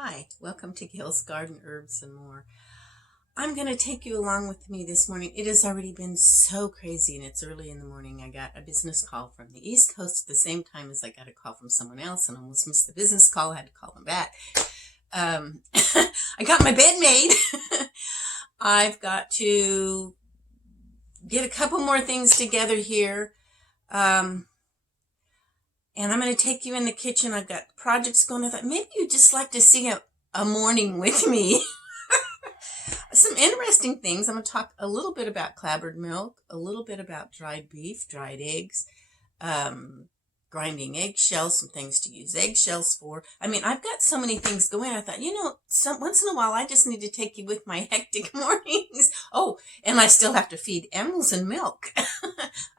Hi, welcome to Gail's Garden Herbs and More. I'm going to take you along with me this morning. It has already been so crazy and it's early in the morning. I got a business call from the East Coast at the same time as I got a call from someone else and almost missed the business call. I had to call them back. I got my bed made. I've got to get a couple more things together here. And I'm going to take you in the kitchen. I've got projects going. I thought maybe you'd just like to see a morning with me. Some interesting things. I'm going to talk a little bit about clabbered milk, a little bit about dried beef, dried eggs, grinding eggshells, some things to use eggshells for. I mean, I've got so many things going. I thought, once in a while, I just need to take you with my hectic mornings. Oh, and I still have to feed animals and milk.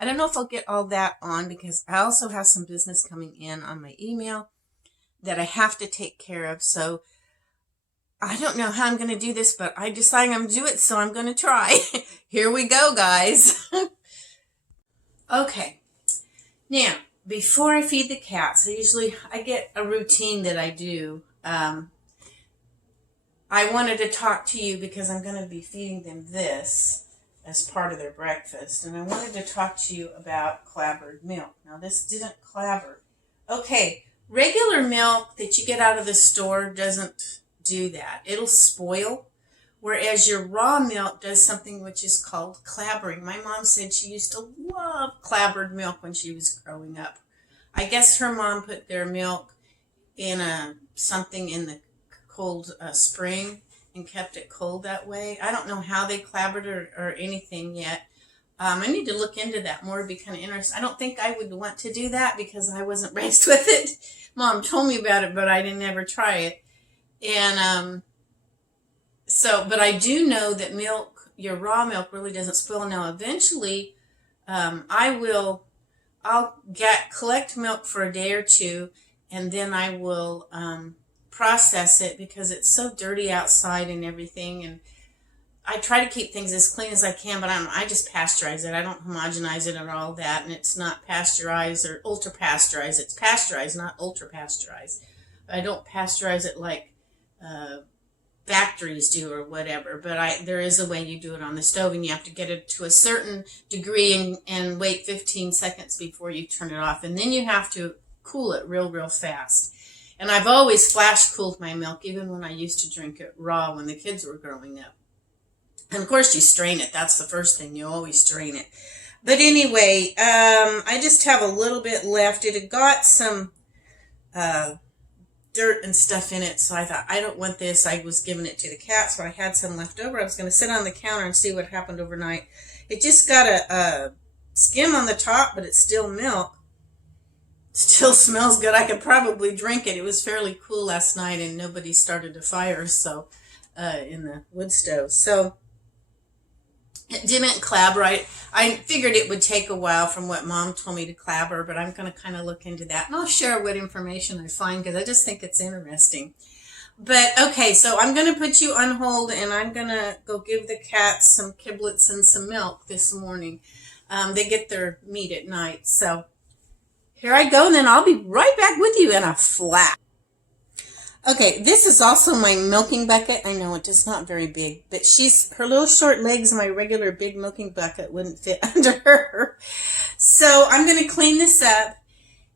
I don't know if I'll get all that on because I also have some business coming in on my email that I have to take care of. So I don't know how I'm going to do this, but I decided I'm going to do it, so I'm going to try. Here we go, guys. Okay. Now, before I feed the cats, I get a routine that I do. I wanted to talk to you because I'm going to be feeding them this as part of their breakfast. And I wanted to talk to you about clabbered milk. Now, this didn't clabber. Okay, regular milk that you get out of the store doesn't do that. It'll spoil. Whereas your raw milk does something which is called clabbering. My mom said she used to love clabbered milk when she was growing up. I guess her mom put their milk in something in the cold spring and kept it cold that way. I don't know how they clabbered or anything yet. I need to look into that more. It'd be kind of interesting. I don't think I would want to do that because I wasn't raised with it. Mom told me about it, but I didn't ever try it. And but I do know that your raw milk really doesn't spoil. Now, eventually, I'll collect milk for a day or two, and then I will process it because it's so dirty outside and everything. And I try to keep things as clean as I can, but I just pasteurize it. I don't homogenize it or all that, and it's not pasteurized or ultra pasteurized. It's pasteurized, not ultra pasteurized. I don't pasteurize it like factories do or whatever, but there is a way you do it on the stove, and you have to get it to a certain degree and wait 15 seconds before you turn it off, and then you have to cool it real fast. And I've always flash cooled my milk, even when I used to drink it raw when the kids were growing up. And of course you strain it. That's the first thing. You always strain it. But anyway, I just have a little bit left. It had got some dirt and stuff in it, so I thought, I don't want this. I was giving it to the cat, so I had some left over. I was going to sit on the counter and see what happened overnight. It just got a skim on the top, but it's still milk. Still smells good. I could probably drink it. It was fairly cool last night, and nobody started a fire in the wood stove. So it didn't clabber. I figured it would take a while from what Mom told me to clabber, but I'm going to kind of look into that. And I'll share what information I find because I just think it's interesting. But, okay, so I'm going to put you on hold, and I'm going to go give the cats some kiblets and some milk this morning. They get their meat at night. So here I go, and then I'll be right back with you in a flash. Okay, this is also my milking bucket. I know it is not very big, but her little short legs, my regular big milking bucket wouldn't fit under her. So I'm going to clean this up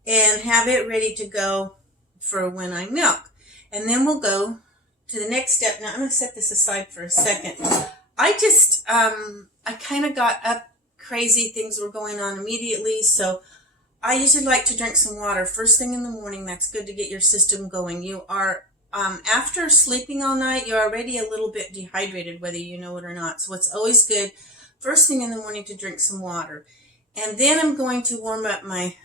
and have it ready to go for when I milk. And then we'll go to the next step. Now I'm going to set this aside for a second. I kind of got up crazy. Things were going on immediately, so I usually like to drink some water first thing in the morning. That's good to get your system going. You are, after sleeping all night, you're already a little bit dehydrated, whether you know it or not. So it's always good first thing in the morning to drink some water. And then I'm going to warm up my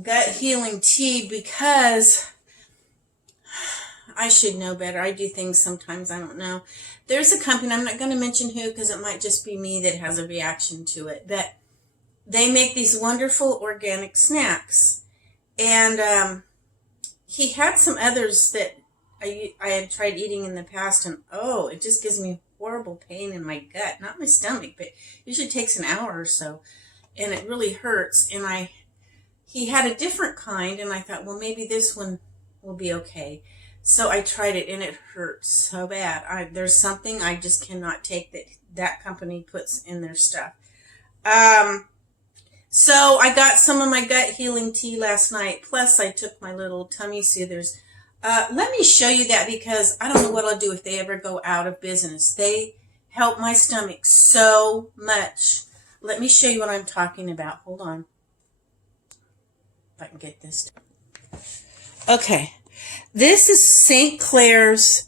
gut healing tea because I should know better. I do things sometimes I don't know. There's a company, I'm not going to mention who because it might just be me that has a reaction to it, but they make these wonderful organic snacks. And he had some others that I had tried eating in the past, and it just gives me horrible pain in my gut. Not my stomach, but it usually takes an hour or so, and it really hurts. And he had a different kind, and I thought, well, maybe this one will be okay. So I tried it and it hurt so bad. There's something I just cannot take that company puts in their stuff. Um, so I got some of my gut healing tea last night. Plus I took my little tummy soothers. Let me show you that because I don't know what I'll do if they ever go out of business. They help my stomach so much. Let me show you what I'm talking about. Hold on. If I can get this. Okay. This is St. Clair's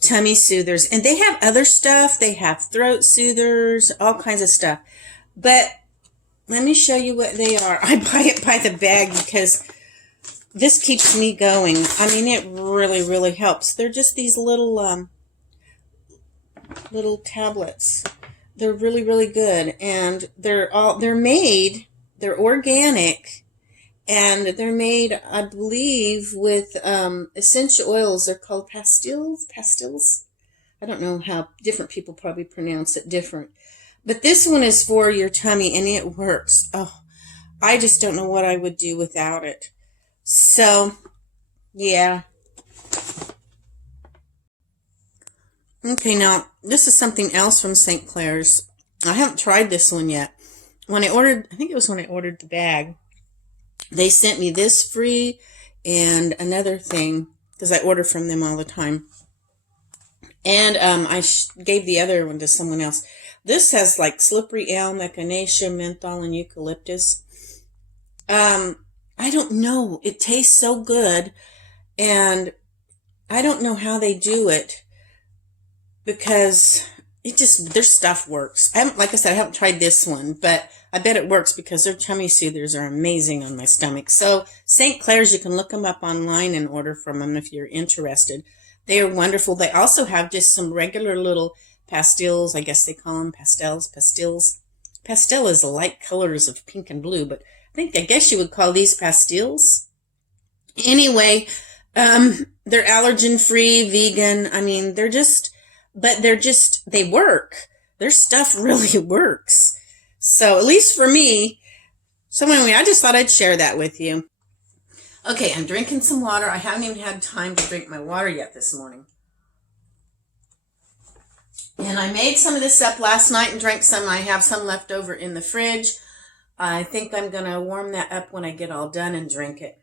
tummy soothers. And they have other stuff. They have throat soothers, all kinds of stuff. But let me show you what they are. I buy it by the bag because this keeps me going. I mean, it really, really helps. They're just these little tablets. They're really, really good. And they're organic. And they're made, I believe, with essential oils. They're called pastils. I don't know how different people probably pronounce it different. But this one is for your tummy, and it works. Oh, I just don't know what I would do without it. So, yeah. Okay, now, this is something else from St. Clair's. I haven't tried this one yet. I think it was when I ordered the bag. They sent me this free and another thing because I order from them all the time. And I gave the other one to someone else. This has like slippery elm, echinacea, menthol, and eucalyptus. I don't know. It tastes so good. And I don't know how they do it because their stuff works. Like I said, I haven't tried this one, but I bet it works because their tummy soothers are amazing on my stomach. So St. Clair's, you can look them up online and order from them if you're interested. They are wonderful. They also have just some regular little pastils. I guess they call them pastils. Pastel is the light colors of pink and blue, but I guess you would call these pastils. Anyway, they're allergen free, vegan. I mean, they work. Their stuff really works. So at least for me. So anyway, I just thought I'd share that with you. Okay, I'm drinking some water. I haven't even had time to drink my water yet this morning. And I made some of this up last night and drank some. I have some left over in the fridge. I think I'm going to warm that up when I get all done and drink it.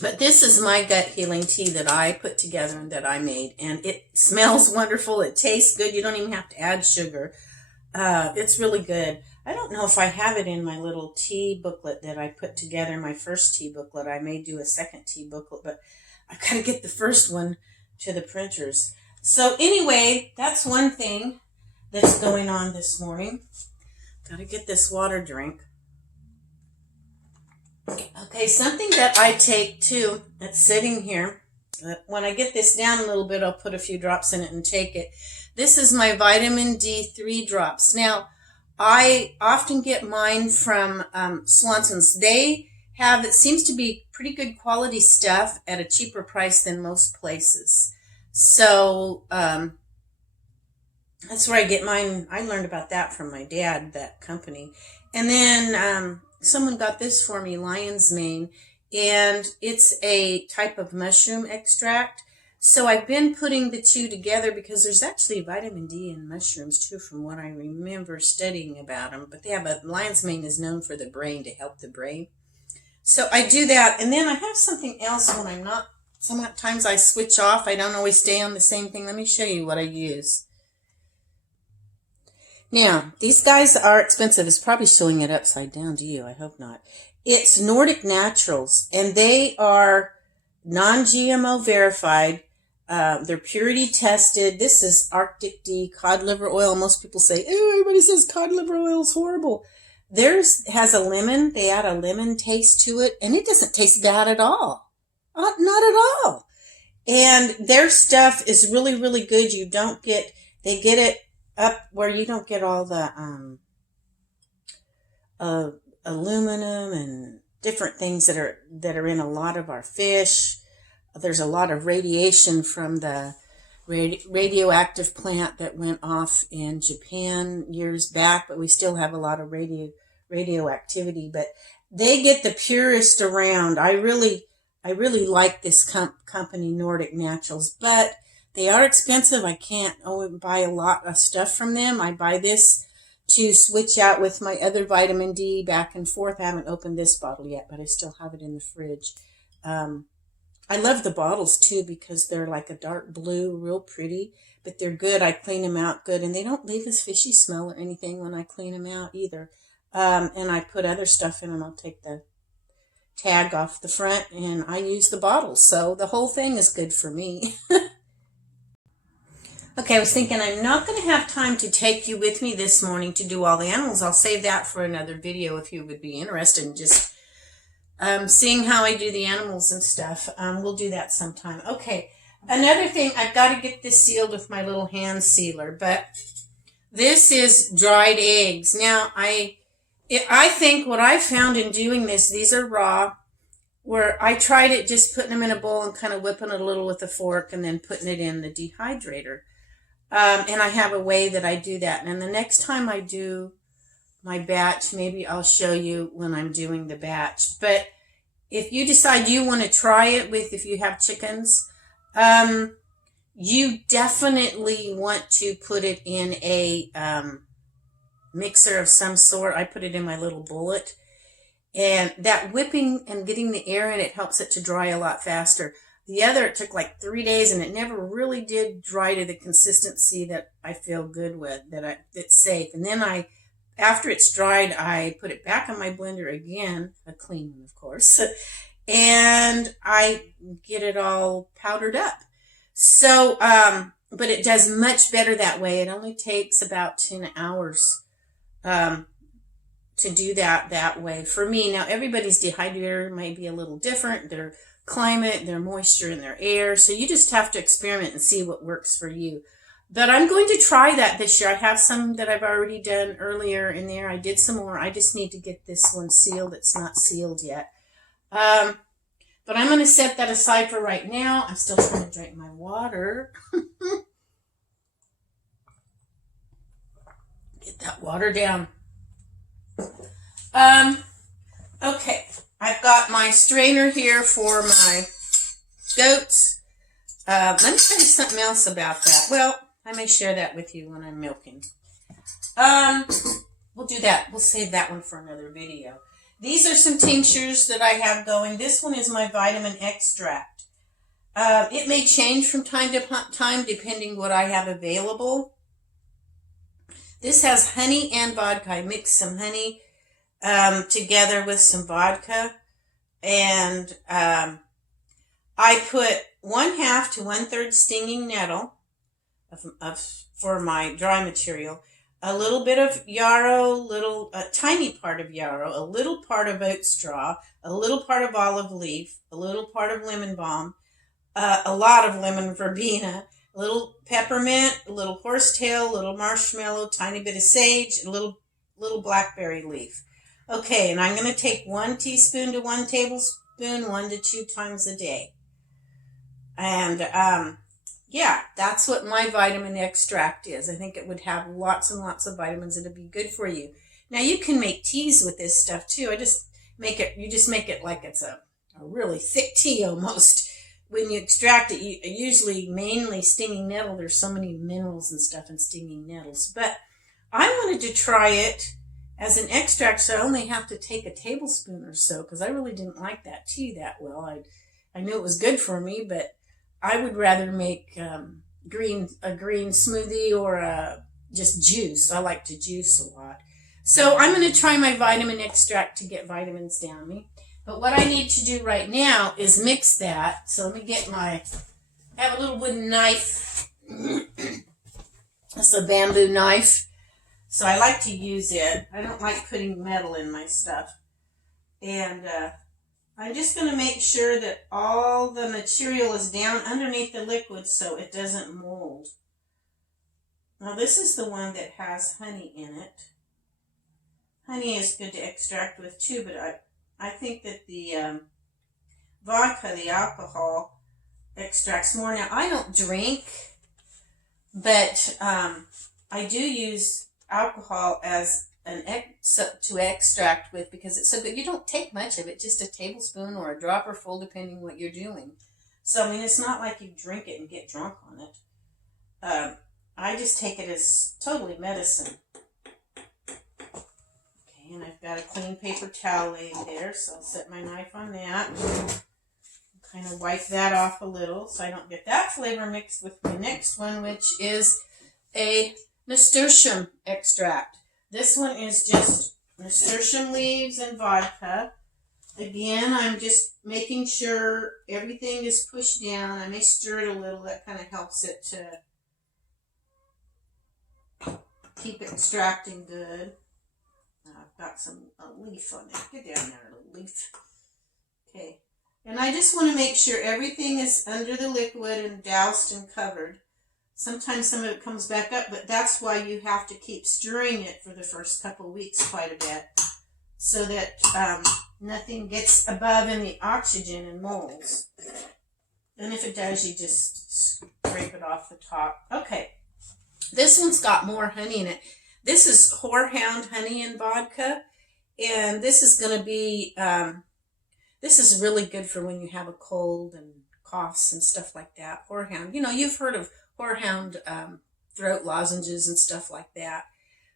But this is my gut healing tea that I put together and that I made. And it smells wonderful. It tastes good. You don't even have to add sugar. It's really good. I don't know if I have it in my little tea booklet that I put together, my first tea booklet. I may do a second tea booklet, but I've got to get the first one to the printers. So anyway, that's one thing that's going on this morning. Got to get this water drink. Okay, something that I take too, that's sitting here. When I get this down a little bit, I'll put a few drops in it and take it. This is my vitamin D3 drops. Now, I often get mine from Swanson's. They have, it seems to be pretty good quality stuff at a cheaper price than most places. So that's where I get mine. I learned about that from my dad, that company. And then someone got this for me, lion's mane, and it's a type of mushroom extract. So I've been putting the two together because there's actually vitamin D in mushrooms too, from what I remember studying about them. But they have lion's mane is known for the brain, to help the brain. So I do that. And then I have something else when I'm not, sometimes I switch off. I don't always stay on the same thing. Let me show you what I use. Now, these guys are expensive. It's probably showing it upside down to you. I hope not. It's Nordic Naturals, and they are non-GMO verified. They're purity tested. This is Arctic D cod liver oil. Most people say, oh, everybody says cod liver oil is horrible. Theirs has a lemon. They add a lemon taste to it, and it doesn't taste bad at all. Not at all. And their stuff is really, really good. They get it up where you don't get all the aluminum and different things that are in a lot of our fish. There's a lot of radiation from the radioactive plant that went off in Japan years back, but we still have a lot of radioactivity. But they get the purest around. I I really like this company, Nordic Naturals, but they are expensive. I can't buy a lot of stuff from them. I buy this to switch out with my other vitamin D back and forth. I haven't opened this bottle yet, but I still have it in the fridge. I love the bottles too because they're like a dark blue, real pretty, but they're good. I clean them out good, and they don't leave a fishy smell or anything when I clean them out either. And I put other stuff in them. I'll take the tag off the front, and I use the bottles, so the whole thing is good for me. Okay, I was thinking I'm not going to have time to take you with me this morning to do all the animals. I'll save that for another video if you would be interested in just seeing how I do the animals and stuff. We'll do that sometime. Okay, another thing, I've got to get this sealed with my little hand sealer, but this is dried eggs. Now, I think what I found in doing this, these are raw, where I tried it just putting them in a bowl and kind of whipping it a little with a fork and then putting it in the dehydrator. And I have a way that I do that. And the next time I do my batch, maybe I'll show you when I'm doing the batch. But if you decide you want to try it if you have chickens, you definitely want to put it in a mixer of some sort. I put it in my little bullet. And that whipping and getting the air in it helps it to dry a lot faster. The other, it took like 3 days, and it never really did dry to the consistency that I feel good with, that's safe. And then after it's dried, I put it back on my blender again, a clean one, of course, and I get it all powdered up. So, but it does much better that way. It only takes about 10 hours to do that way for me. Now, everybody's dehydrator might be a little different. Their climate, their moisture in their air. So you just have to experiment and see what works for you. But I'm going to try that this year. I have some that I've already done earlier in there. I did some more. I just need to get this one sealed. It's not sealed yet. But I'm going to set that aside for right now. I'm still trying to drink my water. Get that water down. Okay. I've got my strainer here for my goats. Let me tell you something else about that. Well, I may share that with you when I'm milking. We'll do that. We'll save that one for another video. These are some tinctures that I have going. This one is my vitamin extract. It may change from time to time depending what I have available. This has honey and vodka. I mix some honey together with some vodka, and I put 1/2 to 1/3 stinging nettle for my dry material, a little bit of yarrow, a tiny part of yarrow, a little part of oat straw, a little part of olive leaf, a little part of lemon balm, a lot of lemon verbena, a little peppermint, a little horsetail, a little marshmallow, tiny bit of sage, a little blackberry leaf. Okay, and I'm going to take 1 teaspoon to 1 tablespoon 1 to 2 times a day. And yeah, that's what my vitamin extract is. I think it would have lots and lots of vitamins. It'd be good for you. Now you can make teas with this stuff too. You just make it like it's a really thick tea almost. When you extract it, usually mainly stinging nettle. There's so many minerals and stuff in stinging nettles. But I wanted to try it as an extract, so I only have to take a tablespoon or so because I really didn't like that tea that well. I knew it was good for me, but I would rather make a green smoothie or just juice. I like to juice a lot. So I'm going to try my vitamin extract to get vitamins down me. But what I need to do right now is mix that. So let me get I have a little wooden knife. It's a bamboo knife. So I like to use it. I don't like putting metal in my stuff. And I'm just going to make sure that all the material is down underneath the liquid so it doesn't mold. Now this is the one that has honey in it. Honey is good to extract with too, but I think that the vodka, the alcohol, extracts more. Now I don't drink, but I do use alcohol as to extract with because it's so good. You don't take much of it, just a tablespoon or a drop or full, depending what you're doing. So, I mean, it's not like you drink it and get drunk on it. I just take it as totally medicine. Okay, and I've got a clean paper towel laying there, so I'll set my knife on that. Kind of wipe that off a little so I don't get that flavor mixed with my next one, which is a nasturtium extract. This one is just nasturtium leaves and vodka. Again, I'm just making sure everything is pushed down. I may stir it a little. That kind of helps it to keep it extracting good. I've got a leaf on there. Get down there, little leaf. Okay. And I just want to make sure everything is under the liquid and doused and covered. Sometimes some of it comes back up, but that's why you have to keep stirring it for the first couple of weeks quite a bit so that nothing gets above in the oxygen and molds. And if it does, you just scrape it off the top. Okay, this one's got more honey in it. This is horehound honey and vodka, and this is going to be, this is really good for when you have a cold and coughs and stuff like that. Horehound, you know, you've heard of horehound throat lozenges and stuff like that.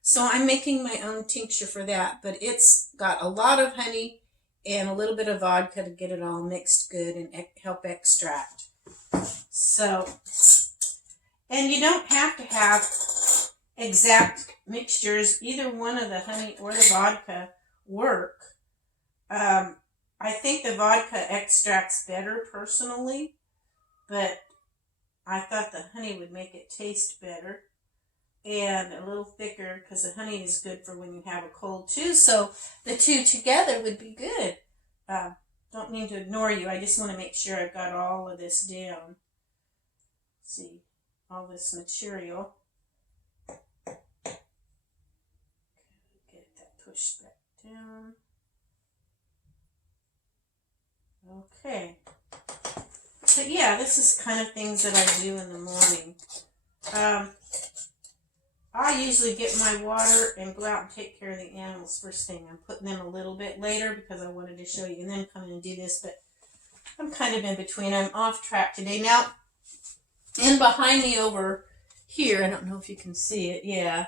So I'm making my own tincture for that, but it's got a lot of honey and a little bit of vodka to get it all mixed good and help extract. So, and you don't have to have exact mixtures. Either one of the honey or the vodka work. I think the vodka extracts better personally, but I thought the honey would make it taste better and a little thicker because the honey is good for when you have a cold too. So the two together would be good. Don't mean to ignore you. I just want to make sure I've got all of this down. Let's see, all this material. Get that pushed back down. Okay. But yeah, this is kind of things that I do in the morning. I usually get my water and go out and take care of the animals first thing. I'm putting them a little bit later because I wanted to show you and then come in and do this, but I'm kind of in between. I'm off track today. Now, in behind me over here, I don't know if you can see it, yeah,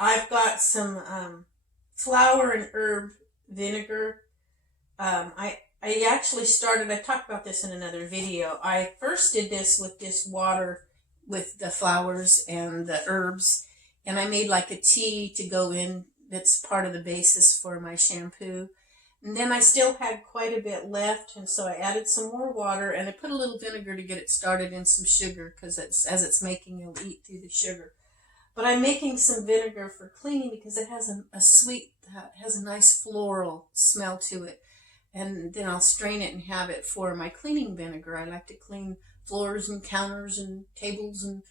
I've got some flour and herb vinegar. I actually started, I talked about this in another video. I first did this with this water with the flowers and the herbs, and I made like a tea to go in that's part of the basis for my shampoo. And then I still had quite a bit left, and so I added some more water, and I put a little vinegar to get it started and some sugar, because as it's making, you'll eat through the sugar. But I'm making some vinegar for cleaning because it has a sweet, has a nice floral smell to it. And then I'll strain it and have it for my cleaning vinegar. I like to clean floors and counters and tables and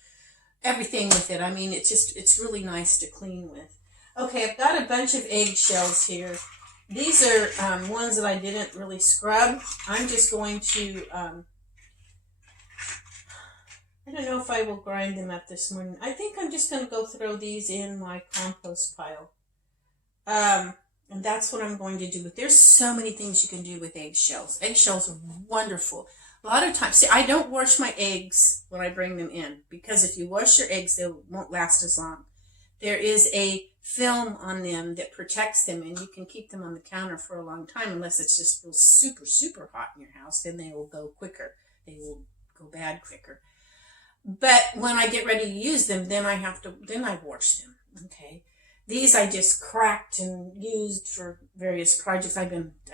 everything with it. I mean, it's really nice to clean with. Okay, I've got a bunch of eggshells here. These are ones that I didn't really scrub. I'm just going to, I don't know if I will grind them up this morning. I think I'm just going to go throw these in my compost pile. And that's what I'm going to do with. There's so many things you can do with eggshells. Eggshells are wonderful. A lot of times, see, I don't wash my eggs when I bring them in because if you wash your eggs, they won't last as long. There is a film on them that protects them, and you can keep them on the counter for a long time unless it's just real super, super hot in your house. Then they will go quicker. They will go bad quicker. But when I get ready to use them, then I wash them. Okay. These I just cracked and used for various projects. I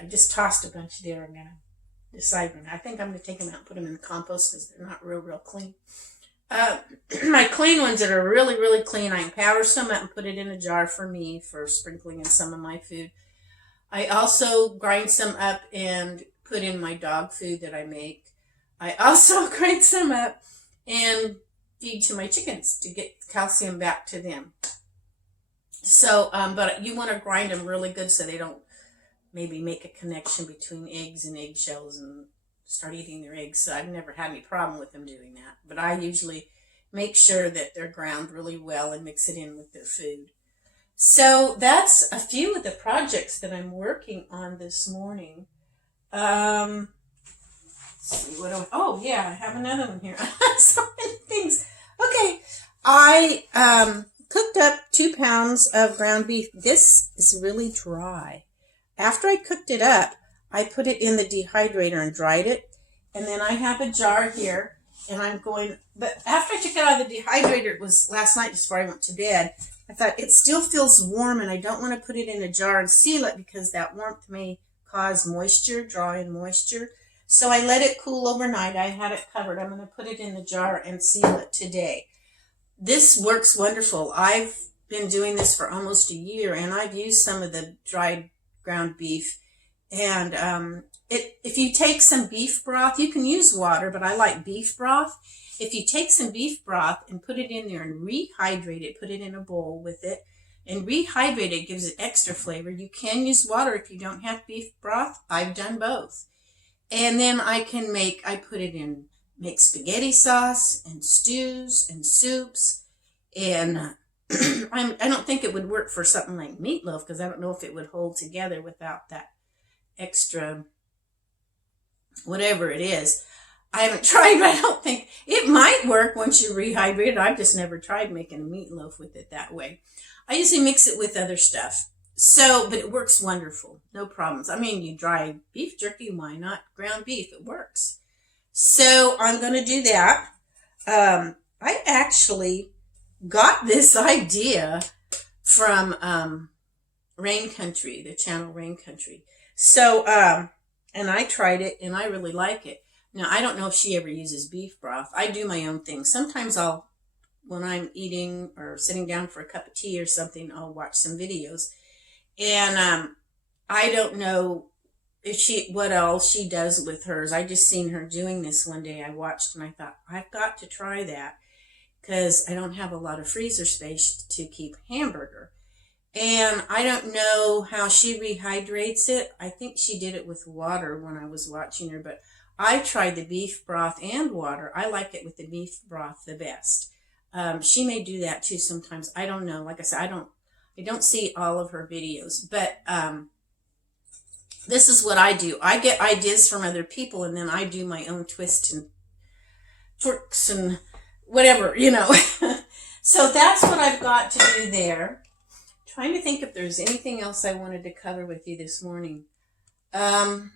just tossed a bunch there. I'm going to decide. I think I'm going to take them out and put them in the compost because they're not real clean. My clean ones that are really, really clean, I can powder some up and put it in a jar for me for sprinkling in some of my food. I also grind some up and put in my dog food that I make. I also grind some up and feed to my chickens to get calcium back to them. So, but you want to grind them really good so they don't maybe make a connection between eggs and eggshells and start eating their eggs. So I've never had any problem with them doing that. But I usually make sure that they're ground really well and mix it in with their food. So that's a few of the projects that I'm working on this morning. Let's see what oh yeah, I have another one here. So many things. Okay, I cooked up 2 pounds of ground beef. This is really dry. After I cooked it up, I put it in the dehydrator and dried it. And then I have a jar here, and I'm going, but after I took it out of the dehydrator, it was last night just before I went to bed, I thought it still feels warm and I don't want to put it in a jar and seal it because that warmth may cause moisture, draw in moisture. So I let it cool overnight. I had it covered. I'm going to put it in the jar and seal it today. This works wonderful. I've been doing this for almost a year, and I've used some of the dried ground beef. And if you take some beef broth, you can use water, but I like beef broth. If you take some beef broth and put it in there and rehydrate it, put it in a bowl with it, and rehydrate it, gives it extra flavor. You can use water if you don't have beef broth. I've done both. And then I put it in, make spaghetti sauce and stews and soups. And I don't think it would work for something like meatloaf because I don't know if it would hold together without that extra whatever it is. I haven't tried, but I don't think it might work once you rehydrate it. I've just never tried making a meatloaf with it that way. I usually mix it with other stuff. But it works wonderful. No problems. I mean, you dry beef jerky, why not ground beef? It works. So I'm going to do that. I actually got this idea from Rain Country, the channel Rain Country. So, and I tried it and I really like it. Now, I don't know if she ever uses beef broth. I do my own thing. Sometimes when I'm eating or sitting down for a cup of tea or something, I'll watch some videos. And I don't know what else she does with hers. I just seen her doing this one day. I watched and I thought, I've got to try that because I don't have a lot of freezer space to keep hamburger. And I don't know how she rehydrates it. I think she did it with water when I was watching her, but I tried the beef broth and water. I like it with the beef broth the best. She may do that too sometimes. I don't know. Like I said, I don't see all of her videos, but this is what I do. I get ideas from other people, and then I do my own twists and twerks and whatever, So that's what I've got to do there. Trying to think if there's anything else I wanted to cover with you this morning. My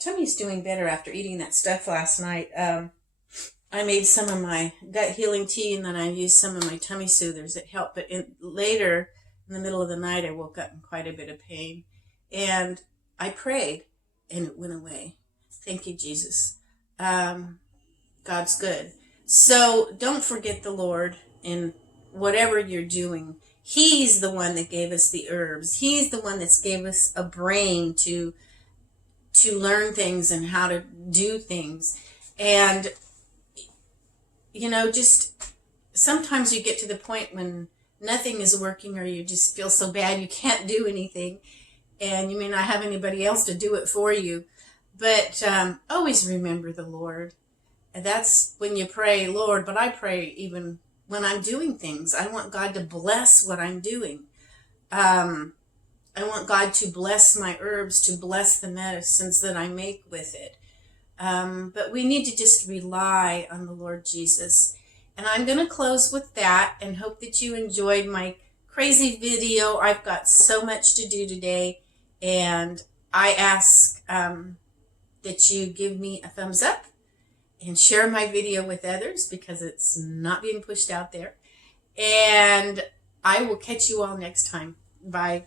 tummy's doing better after eating that stuff last night. I made some of my gut healing tea, and then I used some of my tummy soothers. It helped, but later in the middle of the night, I woke up in quite a bit of pain. And I prayed, and it went away. Thank you, Jesus. God's good. So don't forget the Lord in whatever you're doing. He's the one that gave us the herbs. He's the one that's gave us a brain to learn things and how to do things. And, just sometimes you get to the point when nothing is working or you just feel so bad you can't do anything. And you may not have anybody else to do it for you. But always remember the Lord. And that's when you pray, Lord, but I pray even when I'm doing things. I want God to bless what I'm doing. I want God to bless my herbs, to bless the medicines that I make with it. But we need to just rely on the Lord Jesus. And I'm going to close with that and hope that you enjoyed my crazy video. I've got so much to do today. And I ask that you give me a thumbs up and share my video with others because it's not being pushed out there. And I will catch you all next time. Bye.